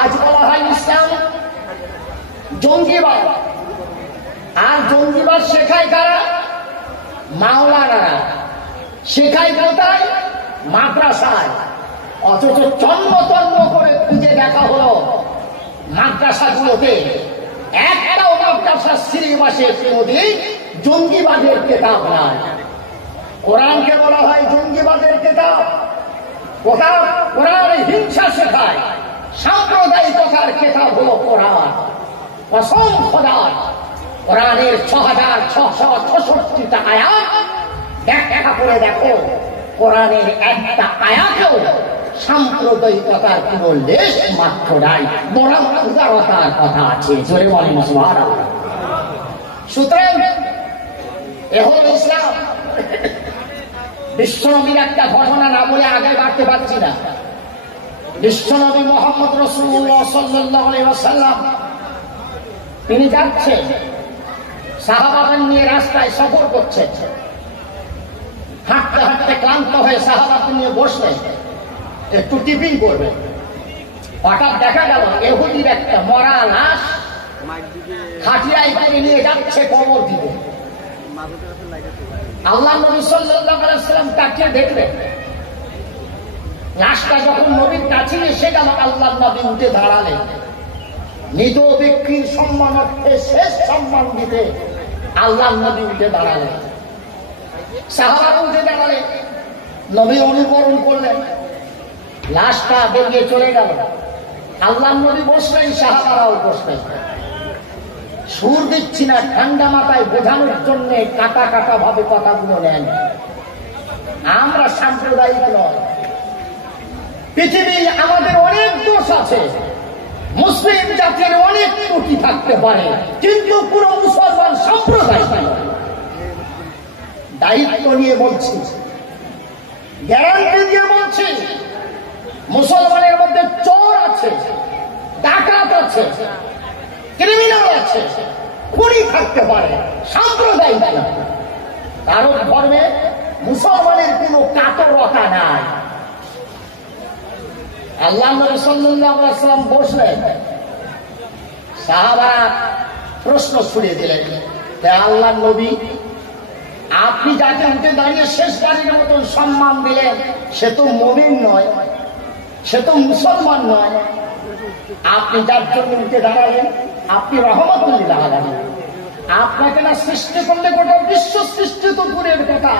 আজ বলা হয় ইসলাম জঙ্গিবাদ, আর জঙ্গিবাদ শেখায় কারা? মাওলানারা। শেখায় কোথায়? মাদ্রাসায়। অথচ তন্ন করে খুঁজে দেখা হলো মাদ্রাসাগুলোতে একটাও মাদ্রাসার সিলেবাসে কোনদিন জঙ্গিবাদের কেতাব নাই। কোরআনকে বলা হয় জঙ্গিবাদের কেতাব। কোরআন হিংসা শেখায়, সাম্প্রদায়িকতার কেতাব হলো কোরআন। কসম খোদার, কোরআনের ৬৬৬৬টা আয়াত ব্যাখ্যা করে দেখো, কোরআনের একটা আয়াতেও সাম্প্রদায়িকতার কোন লেশ মাত্র নাই, বরং উদারতার কথা আছে। জোরে বলেন সুবহানাল্লাহ। সুতরাং এ হলো ইসলাম। বিশ্বনবীর একটা ঘটনা না বলে আগে বাড়তে পারছি না। বিশ্বনবী মুহাম্মদ রাসূলুল্লাহ সাল্লাল্লাহু আলাইহি ওয়াসাল্লাম তিনি যাচ্ছেন, সাহাবাদের নিয়ে রাস্তায় সফর করছেন। হাঁটতে হাঁটতে ক্লান্ত হয়ে সাহাবাদের নিয়ে বসলেন, একটু টিফিন করবেন। হঠাৎ দেখা গেল ইহুদির একটা মরা লাশ খাটিয়ায় করে নিয়ে যাচ্ছে কবর দিকে। আল্লাহ নবী সাল্লাল্লাহু আলাইহি ওয়াসাল্লাম তাকিয়ে দেখলেন। লাশটা যখন নবীর কাছে এসে গেল, আল্লাহ নবী উঠে দাঁড়ালেন। মৃত ব্যক্তির সম্মানার্থে শেষ সম্মান দিতে আল্লাহ নবী উঠে দাঁড়ালেন। সাহাবারা উঠে দাঁড়ালেন, নবী অনুকরণ করলেন। লাশটা বেরিয়ে চলে গেল। আল্লাহ নবী বসলেন, সাহাবারাও বসলেন। সুর দিচ্ছি না, ঠান্ডা মাথায় বোঝানোর জন্য কাটা কাটা ভাবে কথাগুলো নেন। আমরা সাম্প্রদায়িক নয়। পৃথিবী আমাদের অনেক দোষ আছে, মুসলিম জাতির অনেক ত্রুটি থাকতে পারে, কিন্তু পুরো মুসলমান সম্প্রদায় দায়িত্ব নিয়ে বলছি, গ্যারান্টি দিয়ে বলছি, মুসলমানের মধ্যে চোর আছে, ডাকাত আছে, ক্রিমিনাল আছে, খুনি থাকতে পারে, সাম্প্রদায়িক না। কারণ ধর্মে মুসলমানের কোনো কাতরতা নাই। আল্লাহ নবী সাল্লাল্লাহু আলাইহি ওয়াসাল্লাম বসলেন, সাহাবারা প্রশ্ন ছুড়িয়ে দিলেন, হে আল্লাহর নবী, আপনি যাকে উঠে দাঁড়িয়ে শেষবারের মতন সম্মান দিলেন, সে তো মুমিন নয়, সে তো মুসলমান নয়। আপনি যার জন্য উঠে দাঁড়ালেন, আপনি রহমতুল লিল আলামিন। আপনাকে না সৃষ্টি করলে গোটা বিশ্ব সৃষ্টি তো দূরের কথা,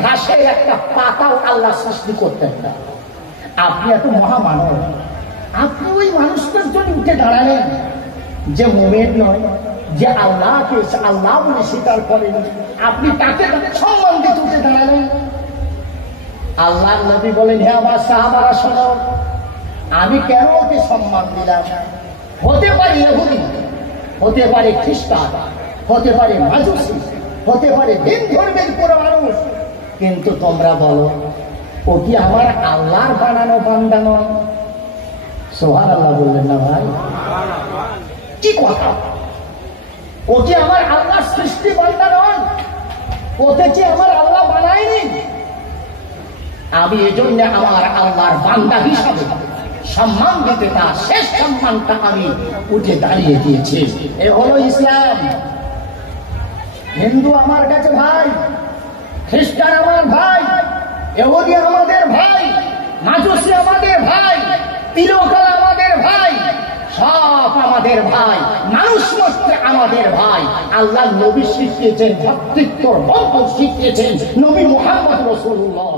ঘাসের একটা পাতাও আল্লাহ সৃষ্টি করতেন না। আপনি এত মহামানব, আপনি ওই মানুষটার জন্য উঠে দাঁড়ালেন যে মুমিন নয়, যে আল্লাহকে আল্লাহ বলে স্বীকার করেন, আপনি তাকে সম্মান দিতে উঠে দাঁড়ালেন। আল্লাহ নবী বলেন, হে আমার সাহাবারা শোনো, আমি কেন ওকে সম্মান দিলাম? হতে পারে ইহুদি, হতে পারে খ্রিস্টান, হতে পারে মাজুসি, হতে পারে ভিন ধর্মের কোনো মানুষ, কিন্তু তোমরা বলো, ও কি আমার আল্লাহর বানানো বান্দা নয়? সুবহানাল্লাহ বললেন না ভাই? কি কথা! ও কি আমার আল্লাহর সৃষ্টি বান্দা নয়? ওকে কি আমার আল্লাহ বানায়নি? আমি এই জন্য আমার আল্লাহর বান্দা হিসাবে সম্মান দিতে, তার শেষ সম্মানটা আমি উঠে দাঁড়িয়ে দিয়েছি। এ হলো ইসলাম। হিন্দু আমার কাছে ভাই, খ্রিস্টান আমার ভাই, ইহুদি আমাদের ভাই, মাজুসি আমাদের ভাই, তিলকাল আমাদের ভাই, সব আমাদের ভাই, মানুষ মাত্র আমাদের ভাই। আল্লাহ নবী শিখিয়েছেন, ভ্রাতৃত্বর বন্ধন শিখিয়েছেন নবী মুহাম্মদ রাসূলুল্লাহ।